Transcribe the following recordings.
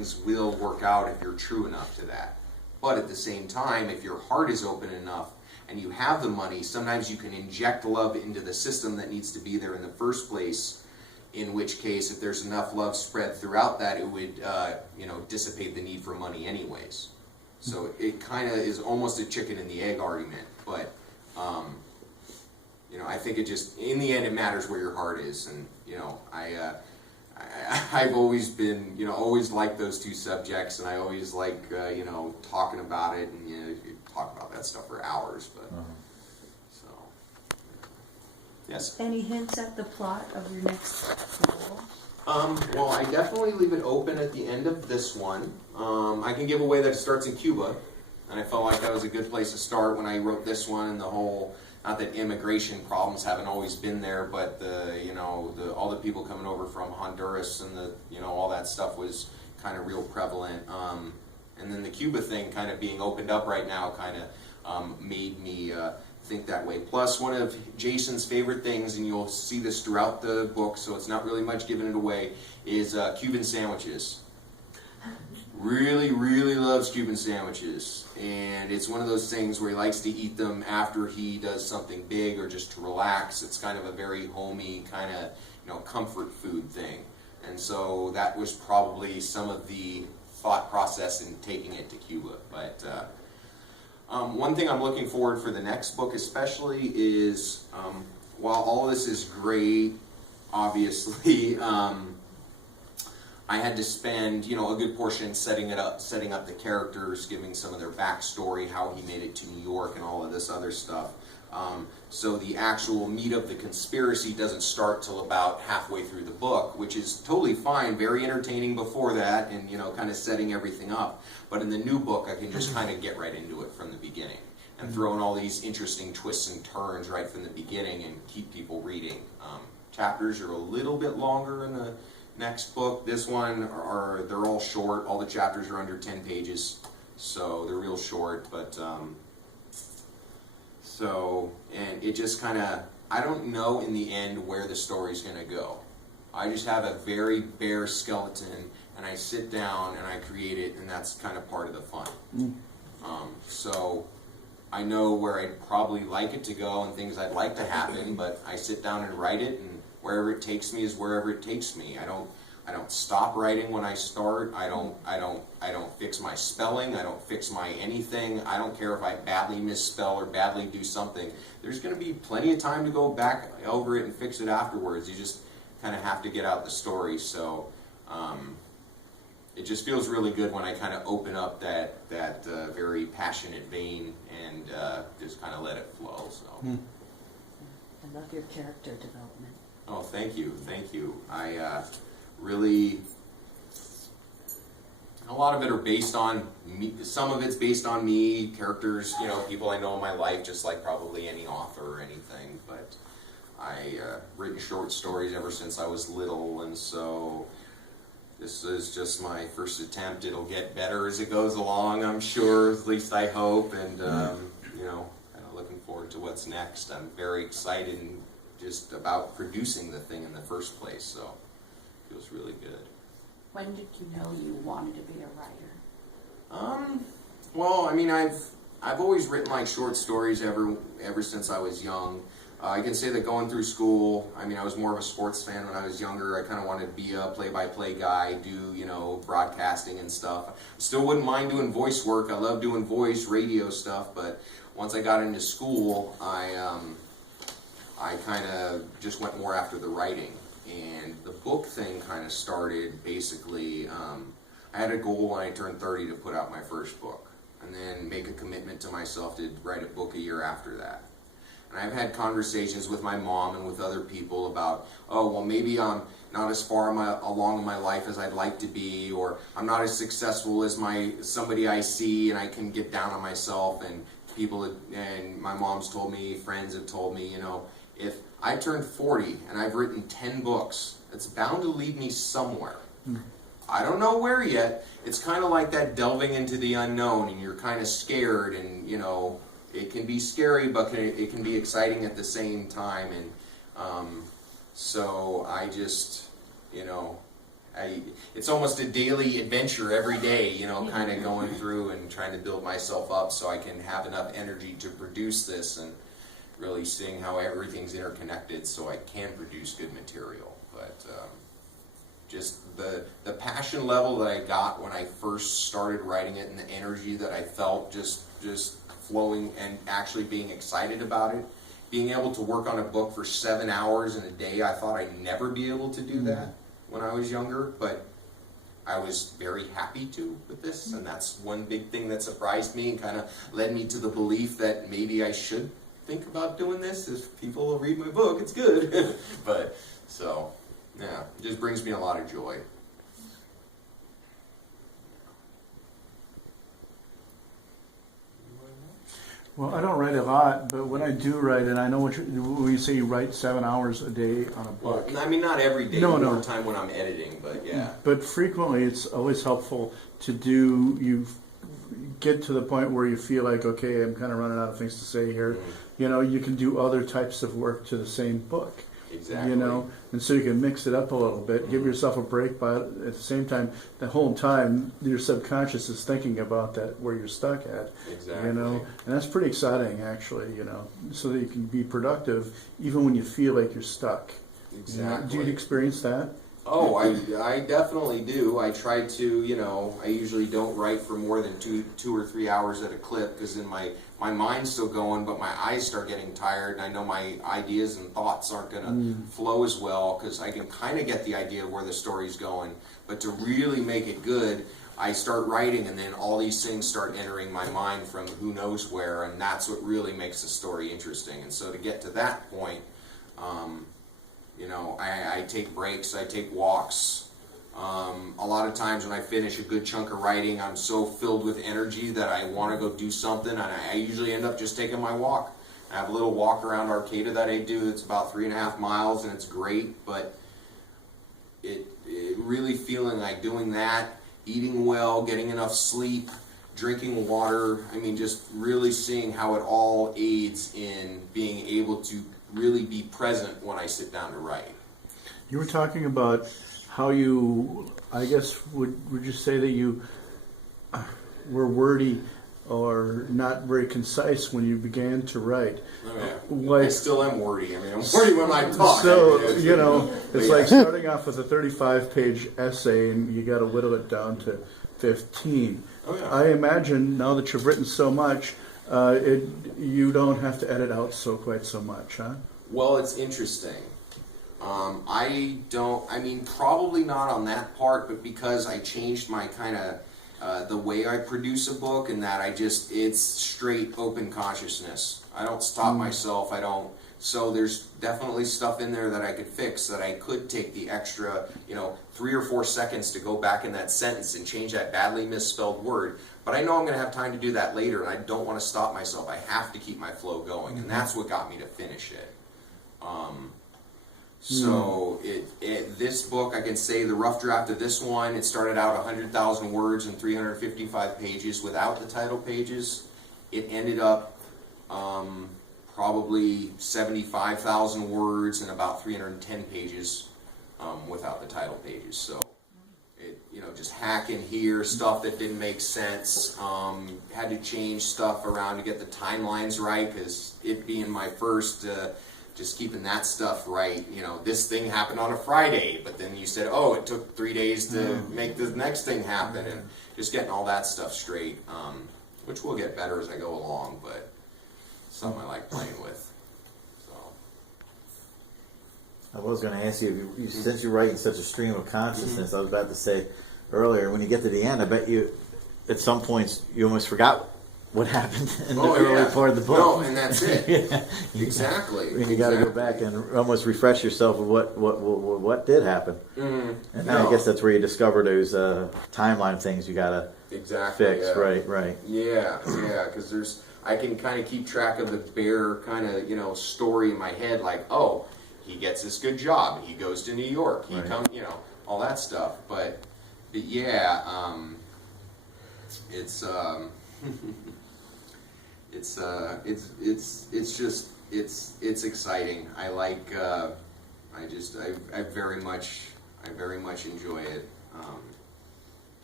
things will work out if you're true enough to that. But at the same time, if your heart is open enough and you have the money, sometimes you can inject love into the system that needs to be there in the first place, in which case, if there's enough love spread throughout that, it would dissipate the need for money anyways. So it kind of is almost a chicken and the egg argument, but I think it just, in the end, it matters where your heart is. And I've always been, always liked those two subjects, and I always like, talking about it, and you talk about that stuff for hours. But so, yes. Any hints at the plot of your next novel? Well, I definitely leave it open at the end of this one. I can give away that it starts in Cuba, and I felt like that was a good place to start when I wrote this one. And the whole, not that immigration problems haven't always been there, but all the people coming over from Honduras and all that stuff was kind of real prevalent. And then the Cuba thing kind of being opened up right now kind of made me think that way. Plus, one of Jason's favorite things, and you'll see this throughout the book, so it's not really much giving it away, is Cuban sandwiches. Really, really loves Cuban sandwiches, and it's one of those things where he likes to eat them after he does something big or just to relax. It's kind of a very homey kind of comfort food thing, and so that was probably some of the thought process in taking it to Cuba. But one thing I'm looking forward for the next book especially is, while all of this is great, obviously, I had to spend, a good portion setting up the characters, giving some of their backstory, how he made it to New York and all of this other stuff. So the actual meat of the conspiracy doesn't start till about halfway through the book, which is totally fine, very entertaining before that, and kind of setting everything up. But in the new book, I can just kind of get right into it from the beginning and throw in all these interesting twists and turns right from the beginning and keep people reading. Chapters are a little bit longer in the next book. This one, they're all short. All the chapters are under 10 pages, so they're real short. But and it just kind of, I don't know in the end where the story's going to go. I just have a very bare skeleton, and I sit down and I create it, and that's kind of part of the fun. So I know where I'd probably like it to go and things I'd like to happen, but I sit down and write it, and wherever it takes me is wherever it takes me. I don't stop writing when I start. I don't fix my spelling. I don't fix my anything. I don't care if I badly misspell or badly do something. There's going to be plenty of time to go back over it and fix it afterwards. You just kind of have to get out the story. So it just feels really good when I kind of open up that very passionate vein and just kind of let it flow. So. I love your character development. Oh, thank you. I really, a lot of it are based on me. Some of it's based on me, characters, people I know in my life, just like probably any author or anything. But I've written short stories ever since I was little, and so this is just my first attempt. It'll get better as it goes along, I'm sure, at least I hope, and kind of looking forward to what's next. I'm very excited and just about producing the thing in the first place, so it feels really good. When did you know you wanted to be a writer? Well, I mean, I've always written like short stories ever since I was young. I can say that going through school, I mean, I was more of a sports fan when I was younger. I kind of wanted to be a play-by-play guy, do, broadcasting and stuff. Still wouldn't mind doing voice work. I love doing voice, radio stuff, but once I got into school, I kind of just went more after the writing. And the book thing kind of started basically, I had a goal when I turned 30 to put out my first book, and then make a commitment to myself to write a book a year after that. And I've had conversations with my mom and with other people about, maybe I'm not as far along in my life as I'd like to be, or I'm not as successful as somebody I see, and I can get down on myself. And and my mom's told me, friends have told me, if I turned 40 and I've written 10 books, it's bound to lead me somewhere. I don't know where yet. It's kind of like that delving into the unknown, and you're kind of scared, and it can be scary, but it can be exciting at the same time. And so I just it's almost a daily adventure every day, you know, kind of going through and trying to build myself up so I can have enough energy to produce this, and really seeing how everything's interconnected so I can produce good material. But just the passion level that I got when I first started writing it, and the energy that I felt just flowing, and actually being excited about it, being able to work on a book for 7 hours in a day. I thought I'd never be able to do that when I was younger, but I was very happy to with this, and that's one big thing that surprised me and kind of led me to the belief that maybe I should think about doing this. If people will read my book, it's good. But so yeah, it just brings me a lot of joy. Well, I don't write a lot, but when I do write, and I know when you say you write 7 hours a day on a book. Well, I mean, not every day. No. More time when I'm editing, but yeah. But frequently, it's always helpful to do. You get to the point where you feel like, okay, I'm kind of running out of things to say here. You know, you can do other types of work to the same book. Exactly. You know, and so you can mix it up a little bit, give yourself a break, but at the same time, the whole time your subconscious is thinking about that where you're stuck at. Exactly. You know, and that's pretty exciting, actually. You know, so that you can be productive even when you feel like you're stuck. Exactly. You know, do you experience that? Oh, I definitely do. I try to, you know, I usually don't write for more than two or 3 hours at a clip, because then my mind's still going, but my eyes start getting tired, and I know my ideas and thoughts aren't going to flow as well, because I can kind of get the idea of where the story's going. But to really make it good, I start writing, and then all these things start entering my mind from who knows where, and that's what really makes the story interesting. And so to get to that point, you know, I take breaks, I take walks. A lot of times when I finish a good chunk of writing, I'm so filled with energy that I want to go do something, and I usually end up just taking my walk. I have a little walk around Arcata that I do. It's about 3.5 miles, and it's great, but it really feeling like doing that, eating well, getting enough sleep, drinking water, I mean, just really seeing how it all aids in being able to really be present when I sit down to write. You were talking about how you, I guess, would you say that you were wordy or not very concise when you began to write? Oh, yeah. Like, I still am wordy. I mean, I'm wordy when I talk. So, you know, it's like starting off with a 35-page essay and you got to whittle it down to 15. Oh, yeah. I imagine now that you've written so much, you don't have to edit out quite so much, huh? Well, it's interesting. Probably not on that part, but because I changed my kind of the way I produce a book, and that it's straight open consciousness. I don't stop myself. So there's definitely stuff in there that I could fix, that I could take the extra, 3 or 4 seconds to go back in that sentence and change that badly misspelled word. But I know I'm going to have time to do that later, and I don't want to stop myself. I have to keep my flow going, and that's what got me to finish it. So this book, I can say the rough draft of this one, it started out 100,000 words and 355 pages without the title pages. It ended up probably 75,000 words and about 310 pages without the title pages. So it, just hacking here, stuff that didn't make sense. Had to change stuff around to get the timelines right, because it being my first, just keeping that stuff right. This thing happened on a Friday, but then you said, oh, it took 3 days to make the next thing happen, and just getting all that stuff straight, which will get better as I go along, but something I like playing with. So I was going to ask you, since you're writing such a stream of consciousness, I was about to say earlier, when you get to the end, I bet you, at some points, you almost forgot what happened in the early part of the book. No, and that's it. Yeah. Exactly. You got to go back and almost refresh yourself with what did happen. And now I guess that's where you discover those timeline things you got to fix. Yeah. Right. Yeah, because I can kind of keep track of the bare kind of, story in my head, like, oh, he gets this good job, he goes to New York, he comes, all that stuff. But yeah, it's it's exciting. I like, I very much, I very much enjoy it.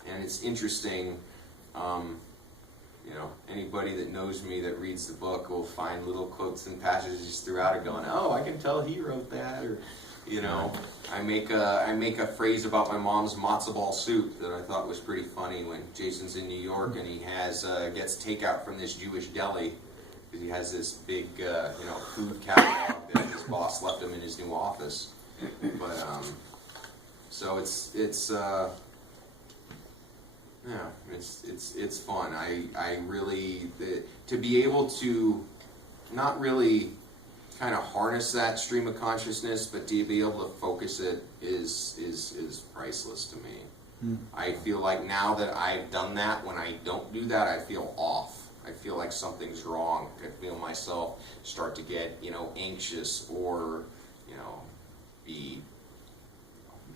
And it's interesting, you know, anybody that knows me that reads the book will find little quotes and passages throughout it going, oh, I can tell he wrote that, or, you know, I make a phrase about my mom's matzo ball soup that I thought was pretty funny when Jason's in New York and he gets takeout from this Jewish deli because he has this big, you know, food catalog that his boss left him in his new office. But so it's fun. I really to be able to not really kind of harness that stream of consciousness, but to be able to focus it is priceless to me. I feel like now that I've done that, when I don't do that, I feel off. I feel like something's wrong. I feel myself start to get, you know, anxious or, you know, be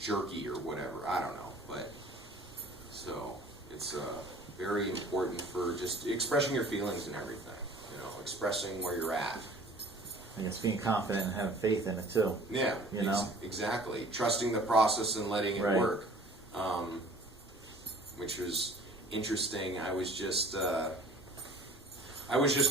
jerky or whatever. I don't know, but so it's very important for just expressing your feelings and everything. You know, expressing where you're at. And it's being confident and having faith in it too. Yeah, you know, exactly. Trusting the process and letting it work, which was interesting. I was just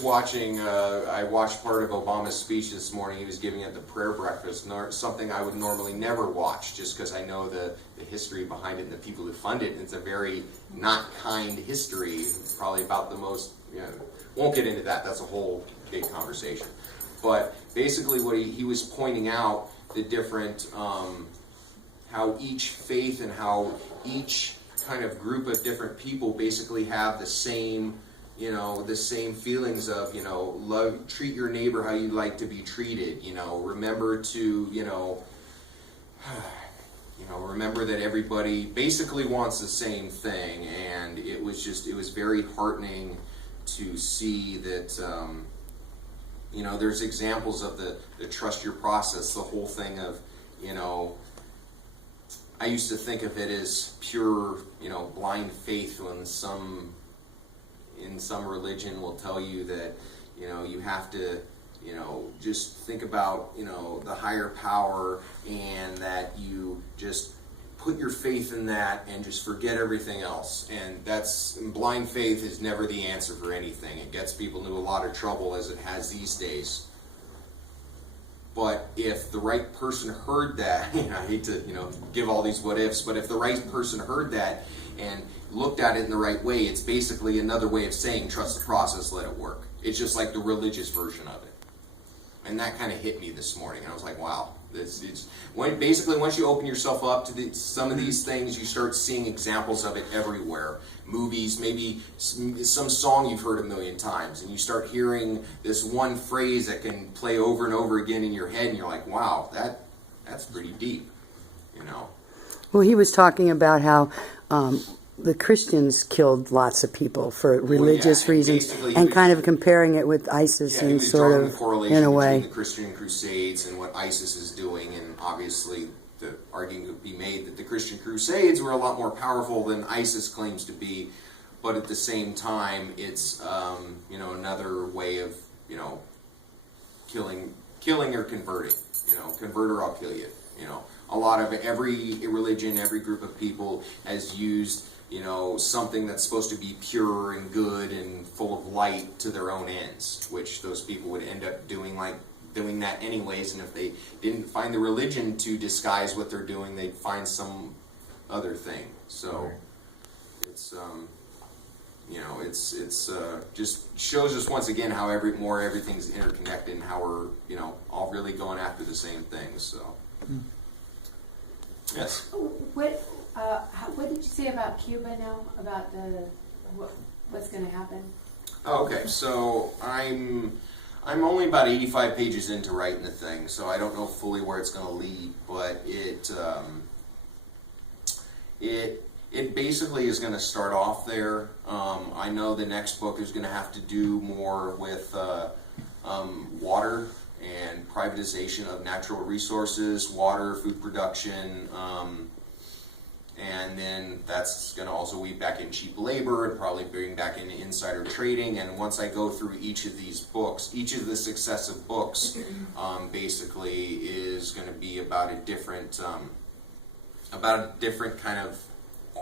watching. I watched part of Obama's speech this morning. He was giving at the prayer breakfast, something I would normally never watch, just because I know the history behind it and the people who fund it. It's a very not kind history, probably about the most. You know, won't get into that. That's a whole big conversation. But basically, what he was pointing out the different how each faith and how each kind of group of different people basically have the same. You know, the same feelings of, you know, love, treat your neighbor how you'd like to be treated, you know, remember to, remember that everybody basically wants the same thing. And it was very heartening to see that, you know, there's examples of the trust your process, the whole thing of, you know, I used to think of it as pure, you know, blind faith when in some religion will tell you that, you know, you have to, you know, just think about, you know, the higher power and that you just put your faith in that and just forget everything else. And blind faith is never the answer for anything. It gets people into a lot of trouble as it has these days. But if the right person heard that, and I hate to, you know, give all these what ifs, but if the right person heard that and looked at it in the right way, it's basically another way of saying trust the process, let it work. It's just like the religious version of it. And that kind of hit me this morning. I was like, wow. Basically, once you open yourself up to some of these things, you start seeing examples of it everywhere. Movies, maybe some song you've heard a million times, and you start hearing this one phrase that can play over and over again in your head, and you're like, wow, that's pretty deep, you know. Well, he was talking about how the Christians killed lots of people for religious reasons, and kind of comparing it with ISIS and sort of, in a way. Between the Christian Crusades and what ISIS is doing, and obviously the argument could be made that the Christian Crusades were a lot more powerful than ISIS claims to be, but at the same time, it's you know, another way of, you know, killing or converting. You know, convert or I'll kill you. You know, a lot of every religion, every group of people has used, you know, something that's supposed to be pure and good and full of light to their own ends, which those people would end up doing that anyways. And if they didn't find the religion to disguise what they're doing, they'd find some other thing. So it's you know, it's just shows us once again how everything's interconnected and how we're, you know, all really going after the same things. So yes. What did you say about Cuba now? About what's going to happen? Oh, okay. So I'm only about 85 pages into writing the thing, so I don't know fully where it's going to lead. But it basically is going to start off there. I know the next book is going to have to do more with water and privatization of natural resources, water, food production. And then that's going to also weave back in cheap labor and probably bring back in insider trading. And once I go through each of these books, each of the successive books basically is going to be about a different about a different kind of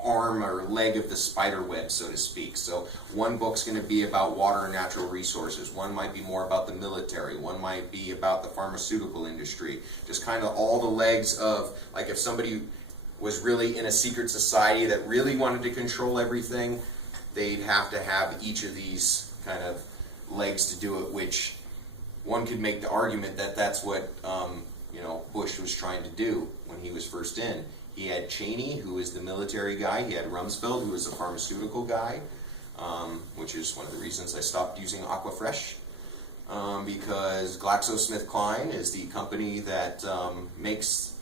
arm or leg of the spider web, so to speak. So one book's going to be about water and natural resources. One might be more about the military. One might be about the pharmaceutical industry. Just kind of all the legs of, like, if somebody was really in a secret society that really wanted to control everything, they'd have to have each of these kind of legs to do it, which one could make the argument that that's what Bush was trying to do when he was first in. He had Cheney, who was the military guy. He had Rumsfeld, who was the pharmaceutical guy, which is one of the reasons I stopped using Aquafresh, because GlaxoSmithKline is the company that makes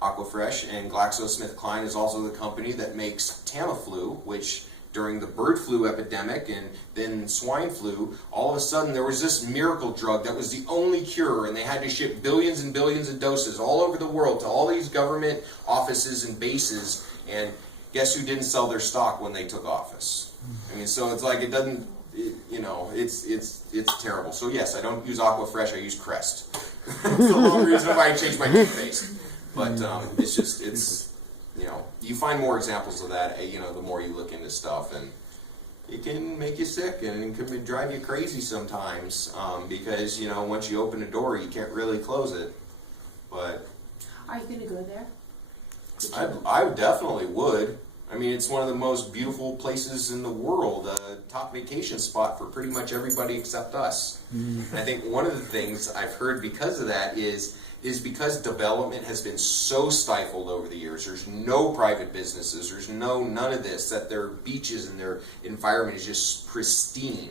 Aquafresh, and GlaxoSmithKline is also the company that makes Tamiflu, which during the bird flu epidemic and then swine flu, all of a sudden there was this miracle drug that was the only cure, and they had to ship billions and billions of doses all over the world to all these government offices and bases, and guess who didn't sell their stock when they took office? I mean, so it's like it doesn't, it's terrible. So yes, I don't use Aquafresh, I use Crest. That's the long reason why I changed my toothpaste. But it's you find more examples of that, the more you look into stuff, and it can make you sick and it can drive you crazy sometimes, because, once you open a door, you can't really close it. But Are you going to go there? I definitely would. I mean, it's one of the most beautiful places in the world, a top vacation spot for pretty much everybody except us. And I think one of the things I've heard because of that is because development has been so stifled over the years. There's no private businesses. There's none of this, that their beaches and their environment is just pristine.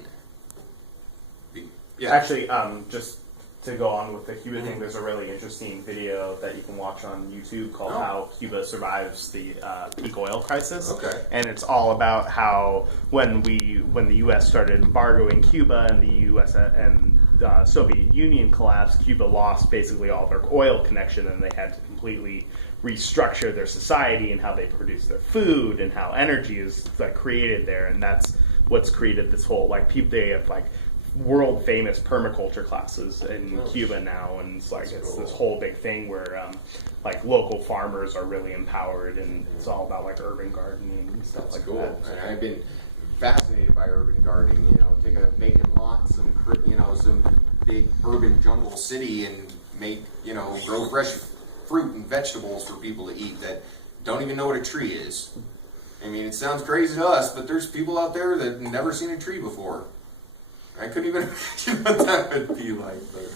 Yeah. Actually, just to go on with the Cuba thing, there's a really interesting video that you can watch on YouTube called How Cuba Survives the Peak Oil Crisis. Okay. And it's all about how when the U.S. started embargoing Cuba and the U.S. and Soviet Union collapsed, Cuba lost basically all their oil connection, and they had to completely restructure their society and how they produce their food and how energy is created there, and that's what's created this whole they have world famous permaculture classes in Cuba now, and it's it's this whole big thing where local farmers are really empowered, and it's all about urban gardening and stuff That's like cool. that. And I've been fascinated by urban gardening. Take a vacant lot, some big urban jungle city, and grow fresh fruit and vegetables for people to eat that don't even know what a tree is. I mean, it sounds crazy to us, but there's people out there that have never seen a tree before. I couldn't even imagine what that would be like. But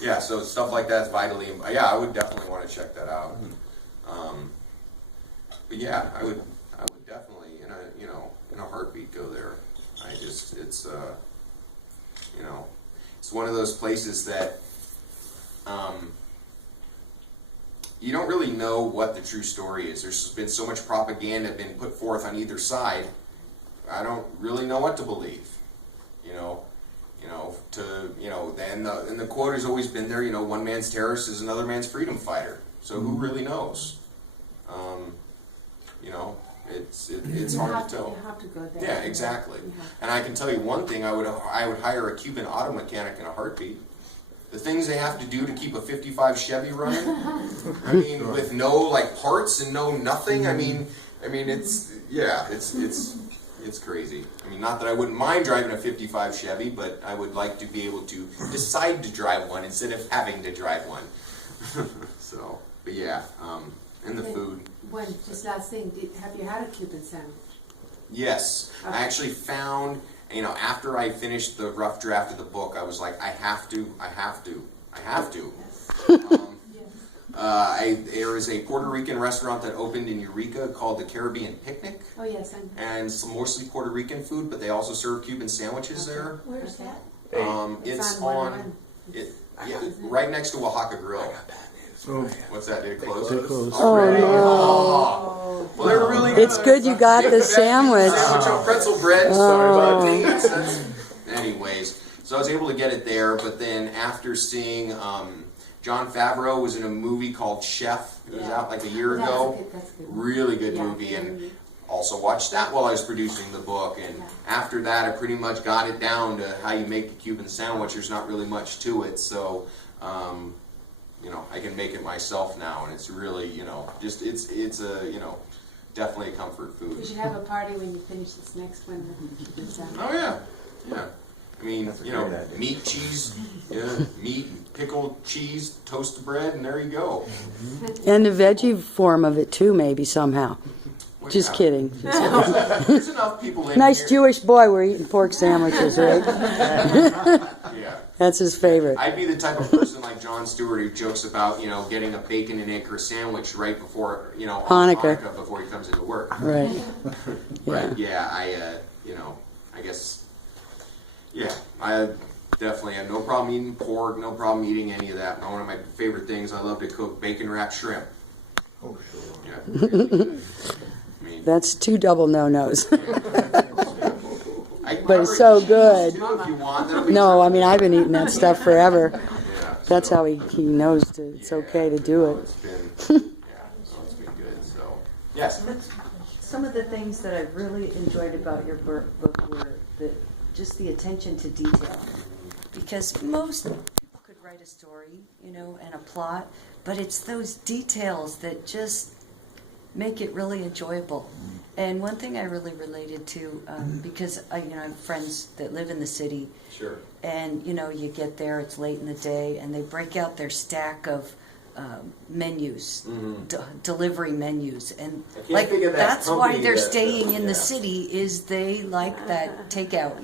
yeah, so stuff like that's vitally. Yeah, I would definitely want to check that out. But yeah, I would definitely in a heartbeat go there. It's one of those places that you don't really know what the true story is. There's been so much propaganda been put forth on either side. I don't really know what to believe. And the quote has always been there. One man's terrorist is another man's freedom fighter. So who really knows? It's hard to tell. You have to go there. Yeah, exactly. And I can tell you one thing: I would hire a Cuban auto mechanic in a heartbeat. The things they have to do to keep a '55 Chevy running. I mean, with no parts and no nothing. I mean, it's crazy. I mean, not that I wouldn't mind driving a '55 Chevy, but I would like to be able to decide to drive one instead of having to drive one. So, but yeah, and the food. Just last thing, have you had a Cuban sandwich? Yes, I actually found, after I finished the rough draft of the book, I was like, I have to. There is a Puerto Rican restaurant that opened in Eureka called the Caribbean Picnic. Oh yes, I know. And some mostly Puerto Rican food, but they also serve Cuban sandwiches there. Where's that? It's on right next to Oaxaca Grill. Oh, What's that? Did it close? they closed. Already? no. Oh. Well, they're really good. It's good you got the sandwich. Sandwich on pretzel bread. Sorry about that. Anyways, so I was able to get it there, but then after seeing Jon Favreau was in a movie called Chef. It was out a year ago. That's good. Really good movie, and also watched that while I was producing the book. And after that, I pretty much got it down to how you make a Cuban sandwich. There's not really much to it, so I can make it myself now, and it's really, just it's a, definitely a comfort food. We should have a party when you finish this next one. Oh yeah, yeah. I mean, That's a great idea. meat, cheese, meat, pickled cheese, toasted bread, and there you go. And the veggie form of it too, maybe somehow. Well, Just yeah. kidding. There's enough people in Nice here. Jewish boy, we're eating pork sandwiches, right? Yeah. That's his favorite. I'd be the type of person like Jon Stewart who jokes about, getting a bacon and egg sandwich right before, on Hanukkah. before he comes into work. Right. But yeah, I guess, I definitely have no problem eating pork, no problem eating any of that. One of my favorite things, I love to cook bacon wrapped shrimp. Oh, sure. Yeah. I mean, That's 2 double no-nos. I can But it's cover so cheese, good. too, if you want. That'll be No, I terrific. mean, I've been eating that stuff forever. Yeah, That's so, how he knows it's okay to do it. It's been, so it's been good. So, yes. Some of the things that I really enjoyed about your book were just the attention to detail. Because most people could write a story, and a plot, but it's those details that just make it really enjoyable. And one thing I really related to, because I have friends that live in the city, Sure. and you get there, it's late in the day, and they break out their stack of menus, delivery menus, and I can't think of that that's why company they're that- staying in yeah. the city, is they like that takeout,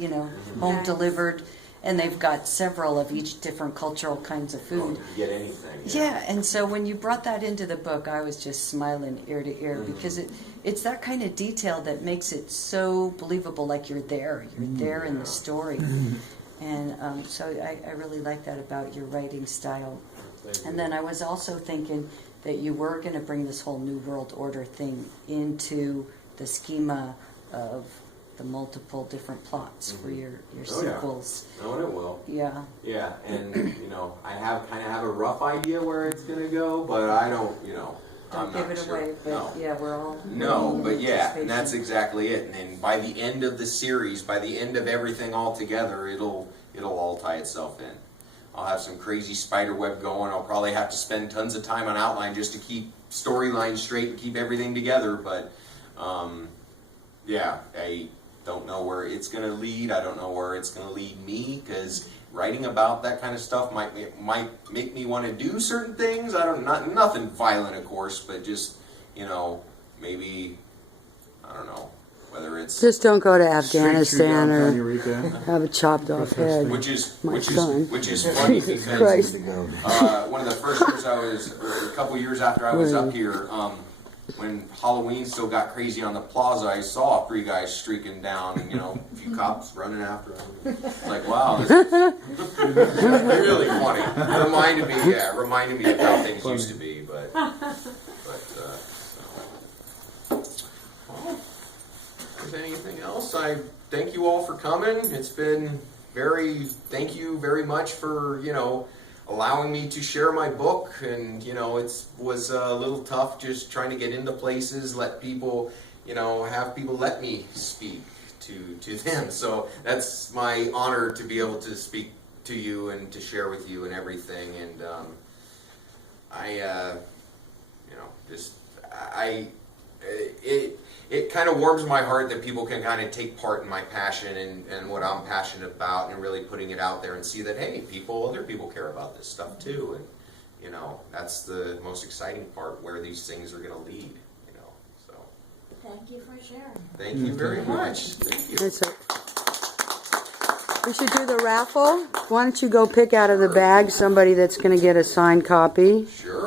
home Nice. delivered, and they've got several of each different cultural kinds of Oh, food. you can get anything. Yeah, and so when you brought that into the book, I was just smiling ear to ear, because it's that kind of detail that makes it so believable, like you're there in the story. And so I really like that about your writing style. And then I was also thinking that you were going to bring this whole New World Order thing into the schema of the multiple different plots for your Oh, yeah. sequels. No, and it will. Yeah. Yeah, and I have a rough idea where it's gonna go, but I don't, I'm Don't give not it sure. away, but No. yeah, we're all No, waiting in but yeah, and that's anticipation. exactly it. And then by the end of the series, by the end of everything all together, it'll all tie itself in. I'll have some crazy spider web going. I'll probably have to spend tons of time on outline just to keep storylines straight and keep everything together. But yeah, I don't know where it's going to lead. I don't know where it's going to lead me, because writing about that kind of stuff might make me want to do certain things. Nothing violent, of course, but just maybe I don't know whether it's Just don't go to Straight through Afghanistan downtown or Eureka. have a chopped off head. which is My son. funny Jesus because Christ. one of the first years or a couple years after I was up here, when Halloween still got crazy on the plaza, I saw 3 guys streaking down, and a few cops running after them. It's like, wow, this is really funny. It reminded me of how things used to be. But well, if there's anything else, I thank you all for coming. It's been thank you very much for allowing me to share my book, and it was a little tough just trying to get into places, let people, have people let me speak to them. So that's my honor to be able to speak to you and to share with you and everything. And it kind of warms my heart that people can kind of take part in my passion and what I'm passionate about, and really putting it out there and see that, hey, other people care about this stuff too. And, that's the most exciting part, where these things are going to lead, so. Thank you for sharing. Thank you very much. Thank you. That's it. We should do the raffle. Why don't you go pick out of the bag somebody that's going to get a signed copy? Sure.